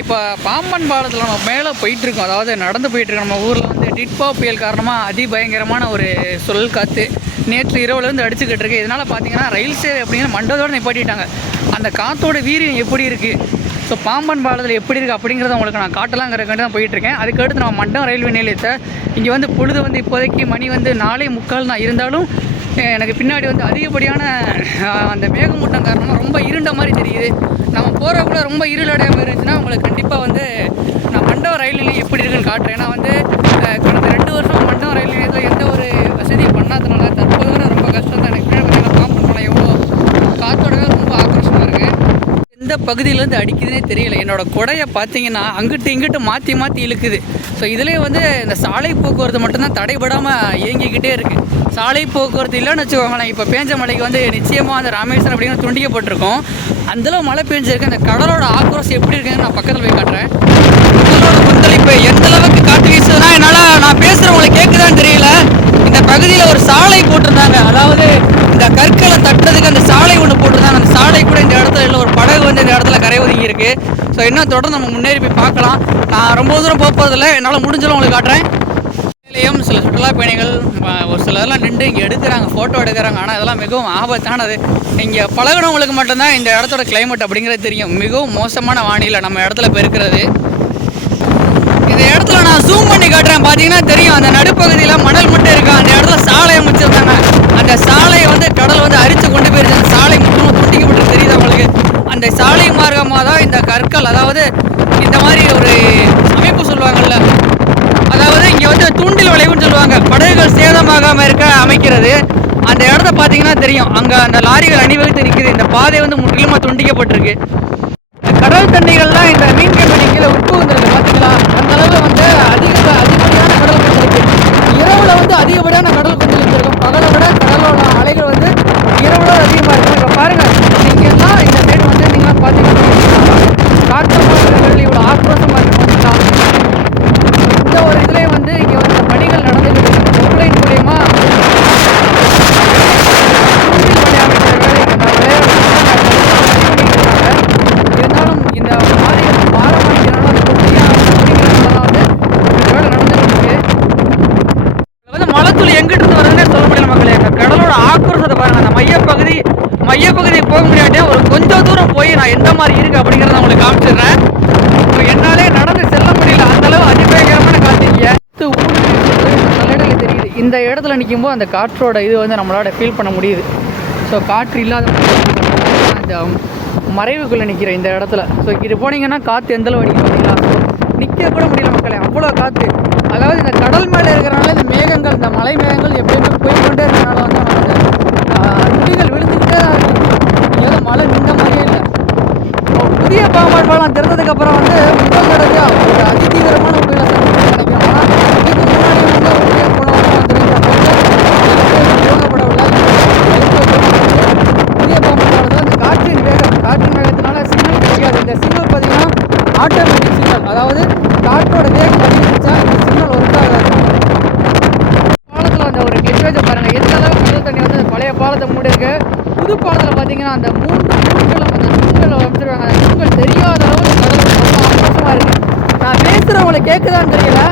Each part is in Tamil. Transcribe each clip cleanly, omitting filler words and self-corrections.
இப்போ பாம்பன் பாலத்தில் நம்ம மேலே போயிட்டுருக்கோம். அதாவது நடந்து போயிட்டுருக்கோம். நம்ம ஊரில் வந்து டிட்பா புயல் காரணமாக அதிபயங்கரமான ஒரு சுழல் காற்று நேற்று இரவுலேருந்து அடிச்சுக்கிட்டு இருக்குது. இதனால் பார்த்தீங்கன்னா ரயில் சேவை அப்படிங்கிற மண்டதோடு நிப்பாட்டிட்டாங்க. அந்த காற்றோட வீரியம் எப்படி இருக்குது, ஸோ பாம்பன் பாலத்தில் எப்படி இருக்குது அப்படிங்கிறத உங்களுக்கு நான் காட்டலாங்கிறக்காண்டி தான் போயிட்டுருக்கேன். அதுக்கடுத்து நம்ம மண்டம் ரயில்வே நிலையத்தை இங்கே வந்து பொழுது வந்து இப்போதைக்கு மணி வந்து 4:45 தான். இருந்தாலும் எனக்கு பின்னாடி வந்து அதிகப்படியான அந்த மேகமூட்டம் காரணமாக ரொம்ப இருண்ட மாதிரி தெரியுது. நம்ம போகிறக்குள்ள ரொம்ப இருளடையாமல் இருந்துச்சுன்னா உங்களுக்கு கண்டிப்பாக வந்து நான் மண்டபம் ரயில் நிலையம் எப்படி இருக்குன்னு காட்டுறேன். ஏன்னா வந்து கடந்த 2 வருஷம் மண்டபம் ரயில் நிலையத்தில் எந்த ஒரு வசதியும் பண்ணாதனால தற்போது வரை ரொம்ப கஷ்டம் தான். எனக்கு பின்னாடி பார்த்தீங்கன்னா பாம்பன் பாலம் எவ்வளோ காற்றோடவே ரொம்ப ஆக்ரோஷமாக இருக்குது. எந்த பகுதியிலேருந்து அடிக்குதுன்னே தெரியல. என்னோடய கொடையை பார்த்தீங்கன்னா அங்கிட்டு இங்கிட்டு மாற்றி மாற்றி இழுக்குது. ஸோ இதிலே வந்து இந்த சாலை போக்குவரத்து மட்டும்தான் தடைபடாமல் இயங்கிக்கிட்டே இருக்குது. சாலை போக்குவரத்து இல்லைன்னு வச்சுக்கோங்களேன். இப்போ பேஞ்ச மழைக்கு வந்து நிச்சயமாக அந்த ராமேஸ்வரம் அப்படிங்கிற துண்டிக்கப்பட்டிருக்கும். அந்தளவு மழை பெஞ்சிருக்கு. அந்த கடலோட ஆக்ரோஷம் எப்படி இருக்குன்னு நான் பக்கத்தில் போய் காட்டுறேன். கடலோட கொந்தளிப்பு எந்த அளவுக்கு காற்று வீசுதுன்னா நான் பேசுகிறவங்களுக்கு கேட்குதான்னு தெரியல. இந்த பகுதியில் ஒரு சாலை போட்டிருந்தாங்க. அதாவது இந்த கற்களை தட்டுறதுக்கு அந்த சாலை ஒன்று போட்டிருந்தாங்க. அந்த சாலை கூட இந்த இடத்துல இல்லை. ஒரு படகு வந்து இந்த இடத்துல கரை ஒதுங்கி இருக்குது. ஸோ இன்னும் தொடர்ந்து நம்ம முன்னேறி போய் பார்க்கலாம். நான் ரொம்ப தூரம் போகிறதில்ல, என்னால் முடிஞ்சாலும் உங்களுக்கு காட்டுறேன். சில சுற்றுலா பயணிகள் ஒரு சிலர்லாம் நின்று இங்கே எடுக்கிறாங்க, ஃபோட்டோ எடுக்கிறாங்க. ஆனால் இதெல்லாம் மிகவும் ஆபத்தானது. இங்கே பழகினவங்களுக்கு மட்டும்தான் இந்த இடத்தோட கிளைமேட் அப்படிங்கிறது தெரியும். மிகவும் மோசமான வானிலை நம்ம இடத்துல இப்போ இருக்கிறது. இந்த இடத்துல நான் ஜூம் பண்ணி காட்டுறேன். பார்த்தீங்கன்னா தெரியும், அந்த நடுப்பகுதியில் மணல் மட்டும் இருக்கு. அந்த இடத்துல சாலை அமைச்சிருந்தாங்க. அந்த சாலையை வந்து கடல் வந்து அரித்து கொண்டு போயிருச்சு. அந்த சாலை முற்றிலும் துண்டிக்கப்பட்டு தெரியுது அவங்களுக்கு. அந்த சாலை மார்க்கமாக தான் இந்த கற்கள், அதாவது இந்த மாதிரி ஒரு அமைப்பு சொல்லுவாங்கள்ல, அதாவது இங்கே வந்து தூண்டில் வளைவுன்னு சொல்லுவாங்க, படகுகள் சேதமாகாமல் இருக்க அமைக்கிறது. அந்த இடத்த பார்த்தீங்கன்னா தெரியும், அங்கே அந்த லாரிகள் அணிவகுத்து நிற்குது. இந்த பாதை வந்து முற்றிலுமாக துண்டிக்கப்பட்டிருக்கு. கடல் தண்ணிகள்லாம் இந்த மீன் கம்பெனி கீழே உப்பு வந்துருக்கு பார்த்தீங்களா. அந்த அளவு வந்து அதிகப்படியான கடல் கொந்தளிப்பு. இரவில் வந்து அதிகப்படியான கடல் கொந்தளிப்பு இருக்கும். பகலை விட கடலோட அலைகள் வந்து இரவில் அதிகமாக இருக்கும். இப்போ பாருங்கள், நீங்கள்லாம் இந்த மேட் வந்து நீங்களாம் பார்த்தீங்கன்னா காற்று மாநிலங்கள் இவ்வளோ ஆக்ரோஷமாக இருக்கும். இந்த ஒரு இதுலேயே வந்து இங்கே வந்து பணிகள் நடந்துக்கிட்டு இருக்கு. ஆன்லைன் மூலயமா இருந்தாலும் இந்த மாதிரியான பாரம்பரியனால வந்து வேலை நடந்துக்கிட்டு இருக்கு. வந்து மலைத்துளி எங்கிட்டு வருதுன்னே சொல்ல முடியல மக்களே. இந்த கடலோட ஆக்ரோஷத்தை பாருங்கள். அந்த மையப்பகுதி போக முடியாட்டே ஒரு கொஞ்சம் தூரம் போய் நான் எந்த மாதிரி இருக்குது அப்படிங்கிறத உங்களுக்கு காமிச்சிடுறேன். இப்போ என்னாலே நடந்து செல்ல முடியல, அந்தளவு அதிபயங்கரமான காத்திருக்கிய தலையிடல தெரியுது. இந்த இடத்துல நிற்கும்போது அந்த காற்றோட இது வந்து நம்மளால் ஃபீல் பண்ண முடியுது. ஸோ காற்று இல்லாத அந்த மறைவுக்குள்ளே நிற்கிற இந்த இடத்துல. ஸோ இது போனீங்கன்னா காற்று எந்தளவு அடிக்கும் பார்த்தீங்களா. நிற்க கூட முடியல மக்களே, அவ்வளோ காற்று. அதாவது இந்த கடல் மேலே இருக்கிறனால இந்த மேகங்கள், இந்த மலை மேகங்கள் எப்பயுமே போய்கொண்டே இருக்கிறனால வந்து நமக்கு துளிகள் விழுந்துக்கிட்டே தான் இருக்குது. ஏதோ மழை நின்ற மாதிரியே இல்லை. புதிய பாம்பன் பாலம் திறந்ததுக்கப்புறம் வந்து முதல் தடவையாக ஒரு அதிதீவிரமான புயலை நினைக்கிறோம். ஆனால் இதுக்கு முன்னாடி வந்து புயல் போனவங்க புதிய பாம்பன் பாலத்தில் அந்த காற்றின் வேகத்தினால சிக்னல் கிடைக்காது. இந்த சிக்னல் பார்த்தீங்கன்னா ஆட்டோமேட்டிக் சிக்னல், அதாவது காற்றோட வேகம் அதிகரிச்சா இந்த சிக்னல் ஒர்க் ஆகாது. பாலத்தில் அந்த ஒரு கிளிப்பேஜை பாருங்கள், எந்த அளவுக்கு கடல் தண்ணி வந்து பழைய பாலத்தை மூடி இருக்கு. புது பாலத்தில் பார்த்தீங்கன்னா அந்த 3 தூண்களும் அந்த தூண்களை அமைச்சிருக்காங்க. அந்த தூண்கள் தெரியாத அளவுக்கு கடல் ரொம்ப ஆக்ரோஷமாக இருக்குது. நான் பேசுகிறவங்களுக்கு கேட்குதான்னு தெரியல.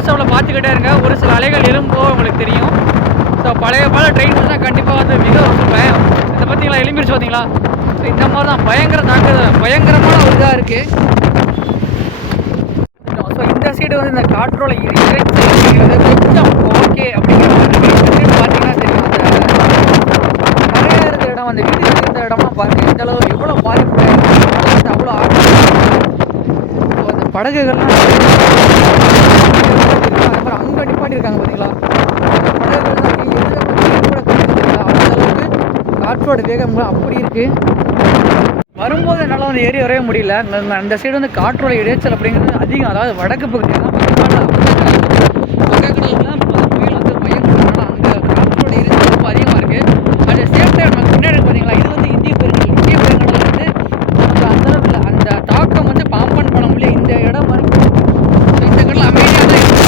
க்ளோஸ்அப்பில் பார்த்துக்கிட்டே இருங்க. ஒரு சில அலைகள் எழும்போ உங்களுக்கு தெரியும். ஸோ பழைய ட்ரெயின் தான் கண்டிப்பாக வந்து மிக ரொம்ப பயம். இதை பார்த்தீங்களா, எலும்பிடுச்சு பார்த்தீங்களா? ஸோ இந்த மாதிரி தான் பயங்கர தாக்குதல், பயங்கரமான ஒரு இதாக இருக்குது. ஸோ இந்த சைடு வந்து இந்த காற்றோட இறைச்சி அப்படிங்கிறது கொஞ்சம் ஓகே அப்படிங்கிற சைடு பார்த்தீங்கன்னா தெரியும். அந்த நிறையா இருந்த இடம், அந்த வீடு இருந்த இடம்லாம் பாருங்கள் இந்த அளவு எவ்வளோ பாதிப்பு, அவ்வளோ ஆட்டம். ஸோ அந்த படகுகள்லாம் அதே மாதிரி அங்கே நிப்பாட்டியிருக்காங்க பார்த்தீங்களா? காற்றோட வேகம்லாம் அப்படி இருக்குது. வரும்போது என்னால் வந்து ஏறி வரவே முடியல. அந்த சைடு வந்து காற்றோட இடைச்சல் அப்படிங்கிறது அதிகம். அதாவது வடக்கு பகுதியெல்லாம் வங்கக்கடலுக்குலாம் புயல் வந்து மையம் பண்ணுறதுனால அங்கே காற்றோட இடைச்சல் ரொம்ப அதிகமாக இருக்குது. அந்த சேம் டைம் நமக்கு முன்னாடி பார்த்தீங்களா, இது வந்து இந்திய பெருங்கடல். இந்திய பெருங்கடல் வந்து அந்த அளவில் அந்த தாக்கம் வந்து பாம்பன் பண்ண முடியல. இந்த இடம் மாதிரி இந்த கடல் அமைதியாக தான் இருக்குது.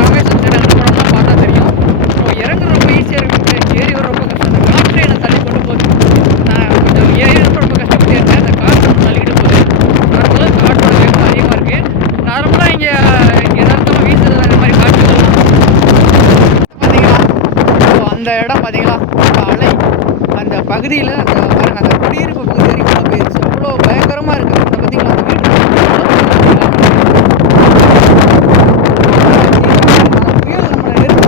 ராமேஸ்வரம் சைடு அங்கே போனோம்னா பார்த்தா தெரியும். இறங்குற ரொம்ப ஈஸியாக இருக்குது, ஏறி வர ரொம்ப கஷ்டம். காற்று என்னை தள்ளி கொண்டு போகுது. நான் கொஞ்சம் ஏறி ரொம்ப கஷ்டப்பட்டு இருக்கேன். அந்த காற்று தள்ளிக்கிட்டு போகுது. நார்மலாக காற்றோட வேகம் அதிகமாக இருக்குது. நார்மலாக இங்கே எதார்த்தமாக வீசுறது அந்த மாதிரி காற்றுகள் பார்த்தீங்களா? அந்த இடம் பார்த்தீங்களா, அந்த அலை அந்த பகுதியில் அந்த பாருங்கள், அந்த குடியிருப்பு பகுதி வரைக்கும் போயிடுச்சு. அவ்வளோ பயங்கரமாக இருக்குது. அந்த பார்த்தீங்களா, அந்த வீடு புயல் நம்மளை நெருங்க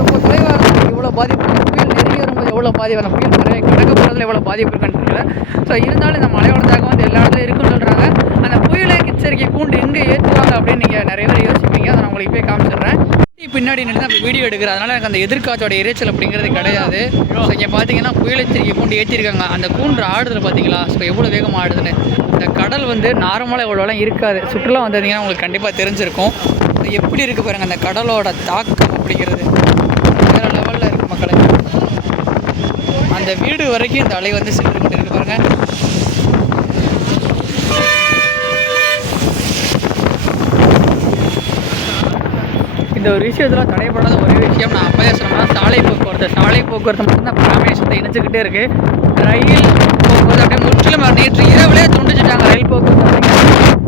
ரொம்ப குறைவாக இருக்குது. இவ்வளோ பாதிப்பு புயல் நெருங்கி வரும்போது எவ்வளோ பாதிப்பு, அந்த புயல் நிறைய கிடக்க போகிறதுல எவ்வளோ பாதிப்பு இருக்குன்னு தெரியல. ஸோ இருந்தாலும் இந்த மழையோட தாக்கம் வந்து எல்லா இடத்துலையும் இருக்குன்னு சொல்கிறாங்க. அந்த புயலை எச்சரிக்கை கூண்டு எங்கே ஏற்றுவாங்க அப்படின்னு நீங்கள் நிறைய பேர் யோசிப்பீங்க. அதை நான் உங்களுக்கு போய் காமிச்சிடுறேன். பின்னாடி நின்று தான் வீடியோ எடுக்கிறேன். அதனால் எனக்கு அந்த எதிர்காற்றோட இறைச்சல் அப்படிங்கிறது கிடையாது. ஸோ இங்கே பார்த்தீங்கன்னா புயல் எச்சரிக்கை கூண்டு ஏற்றிருக்காங்க. அந்த கூண்டு ஆடுதல் பார்த்தீங்களா, ஸோ எவ்வளோ வேகமாக ஆடுதுன்னு. இந்த கடல் வந்து நார்மலாக இவ்வளோலாம் இருக்காது. சுற்றுலா வந்தீங்கன்னா உங்களுக்கு கண்டிப்பாக தெரிஞ்சிருக்கும். எப்படி இருக்குது பாருங்கள் அந்த கடலோட தாக்கம் அப்படிங்கிறது வேறு லெவலில் இருக்குது மக்களுக்கு. அந்த வீடு வரைக்கும் இந்த அலை வந்து சென்று கொண்டு இருக்கு பாருங்கள். இந்த ஒரு விஷயத்தில் தடைப்படாத ஒரே விஷயம் நான் அப்போயே சொன்னேன்னா சாலை போக்குவரத்து மட்டும்தான் ராமேஸ்வரத்தை இணைச்சிக்கிட்டே இருக்குது. ரயில் போக்குவரத்து அப்படியே முற்றிலும் நேற்று இரவுலேயே துண்டிச்சிட்டாங்க ரயில் போக்குவரத்து.